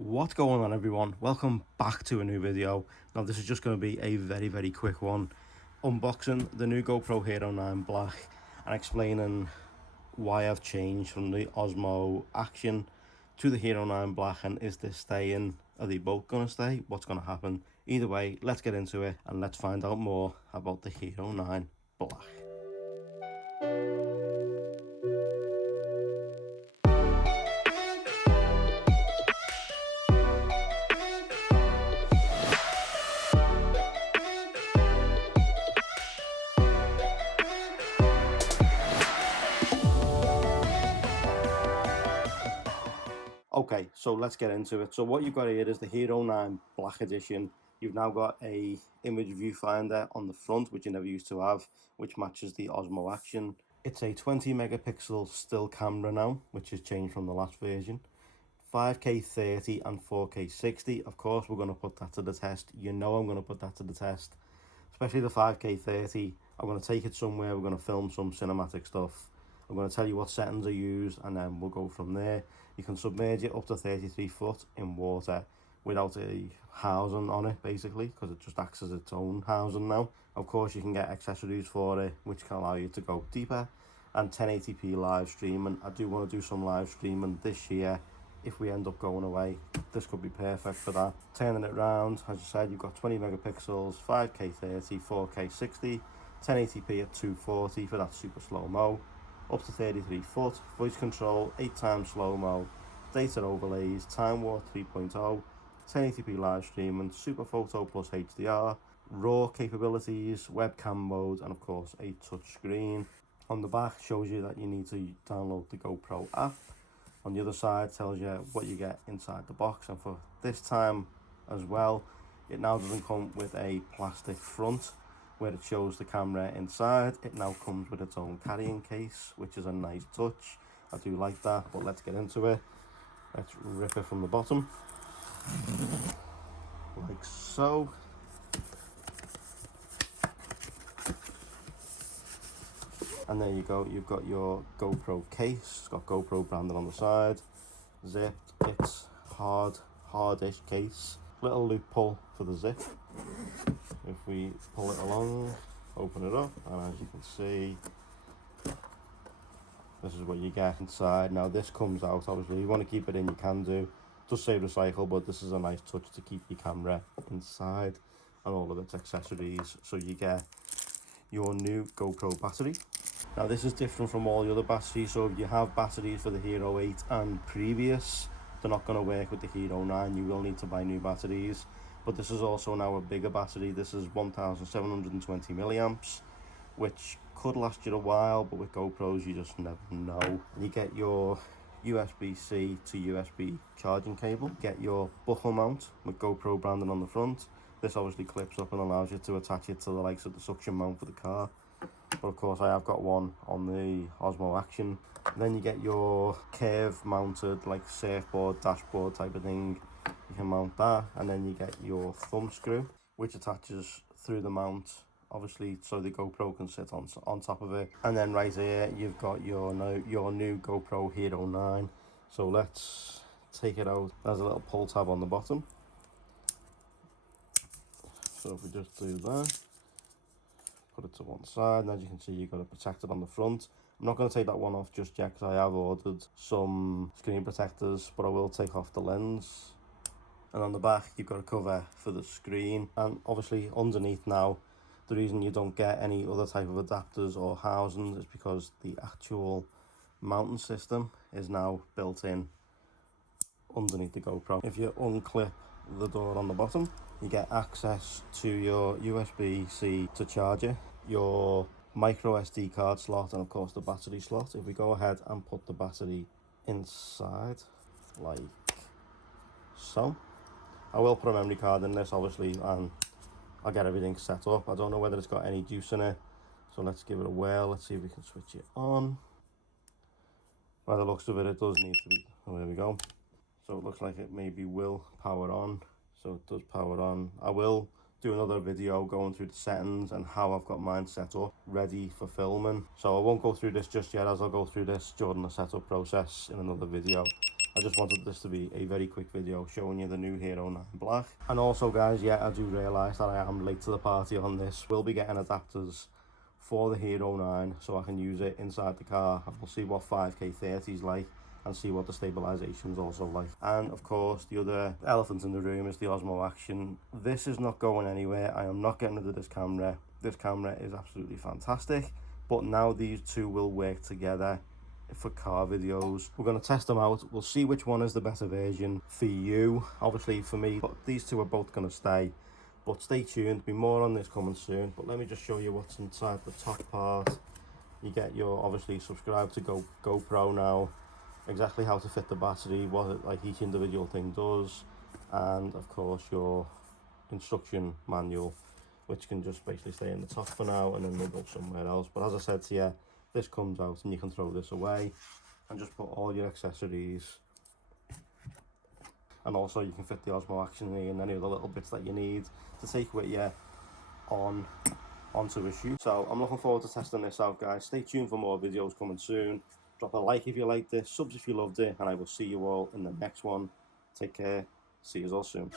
What's going on, everyone? Welcome back to a new video. Now this is just going to be a very quick one, unboxing the new GoPro Hero 9 Black and explaining why I've changed from the Osmo Action to the Hero 9 Black, and is this staying? Are they both going to stay? What's going to happen? Either way, let's get into it and let's find out more about the Hero 9 Black. Okay, so let's get into it. So what you've got here is the Hero 9 Black Edition. You've now got a image viewfinder on the front, which you never used to have, which matches the Osmo Action. It's a 20 megapixel still camera now, which has changed from the last version. 5K 30 and 4K 60. Of course, we're going to put that to the test. You know I'm going to put that to the test. Especially the 5K 30. I'm going to take it somewhere. We're going to film some cinematic stuff. I'm going to tell you what settings are used, and then we'll go from there. You can submerge it up to 33 foot in water without a housing on it, basically, because it just acts as its own housing now. Of course, you can get accessories for it, which can allow you to go deeper, and 1080p live streaming. I do want to do some live streaming this year. If we end up going away, this could be perfect for that. Turning it around, as I said, you've got 20 megapixels, 5K 30, 4K 60, 1080p at 240 for that super slow-mo. Up to 33 foot, voice control, 8 times slow-mo, data overlays, time warp 3.0, 1080p live streaming, super photo plus HDR, raw capabilities, webcam mode, and of course a touch screen. On the back shows you that you need to download the GoPro app. On the other side tells you what you get inside the box, and for this time as well, it now doesn't come with a plastic front where it shows the camera inside. It now comes with its own carrying case, which is a nice touch. I do like that, but let's get into it. Let's rip it from the bottom, like so. And there you go, you've got your GoPro case. It's got GoPro branded on the side, zipped. It's hardish case. Little loophole for the zip. If we pull it along, open it up, and as you can see, this is what you get inside. Now this comes out, obviously, you want to keep it in, you can do. It does say recycle, but this is a nice touch to keep your camera inside and all of its accessories. So you get your new GoPro battery. Now this is different from all the other batteries, so if you have batteries for the Hero 8 and previous, they're not going to work with the Hero 9. You will need to buy new batteries. But this is also now a bigger battery. This is 1720 milliamps, which could last you a while, but with GoPros you just never know. You get your USB-C to USB charging cable, get your buckle mount with GoPro branding on the front. This obviously clips up and allows you to attach it to the likes of the suction mount for the car. But of course I have got one on the Osmo Action. And then you get your curve mounted, like surfboard, dashboard type of thing. You can mount that, and then you get your thumb screw, which attaches through the mount, obviously, so the GoPro can sit on top of it. And then right here, you've got your new GoPro Hero 9. So let's take it out. There's a little pull tab on the bottom. So if we just do that, put it to one side, and as you can see, you've got it protected on the front. I'm not going to take that one off just yet, because I have ordered some screen protectors, but I will take off the lens. And on the back, you've got a cover for the screen. And obviously underneath now, the reason you don't get any other type of adapters or housings is because the actual mounting system is now built in underneath the GoPro. If you unclip the door on the bottom, you get access to your USB-C to charger, your micro SD card slot, and of course the battery slot. If we go ahead and put the battery inside, like so, I will put a memory card in this, obviously, and I'll get everything set up. I don't know whether it's got any juice in it, so let's give it a whirl. Let's see if we can switch it on. By the looks of it, it does need to be, oh, there we go. So it looks like it maybe will power on. So it does power on. I will do another video going through the settings and how I've got mine set up ready for filming. So I won't go through this just yet, as I'll go through this during the setup process in another video. I just wanted this to be a very quick video showing you the new Hero 9 Black. And also guys, yeah, I do realise that I am late to the party on this. We'll be getting adapters for the Hero 9 so I can use it inside the car, and we'll see what 5K 30 is like and see what the stabilisation is also like. And of course, the other elephant in the room is the Osmo Action. This is not going anywhere. I am not getting rid of this camera. This camera is absolutely fantastic, but now these two will work together for car videos. We're going to test them out. We'll see which one is the better version for you. Obviously for me, but these two are both going to stay. But stay tuned, be more on this coming soon. But let me just show you what's inside the top part. You get your, obviously, subscribe to GoPro now, exactly how to fit the battery, what it, like each individual thing does, and of course your instruction manual, which can just basically stay in the top for now and then we'll go somewhere else. But as I said to you, this comes out and you can throw this away and just put all your accessories, and also you can fit the Osmo Action in and any of the little bits that you need to take with you onto a shoot. So I'm looking forward to testing this out, guys. Stay tuned for more videos coming soon. Drop a like if you liked this, subs if you loved it, and I will see you all in the next one. Take care, see you all soon.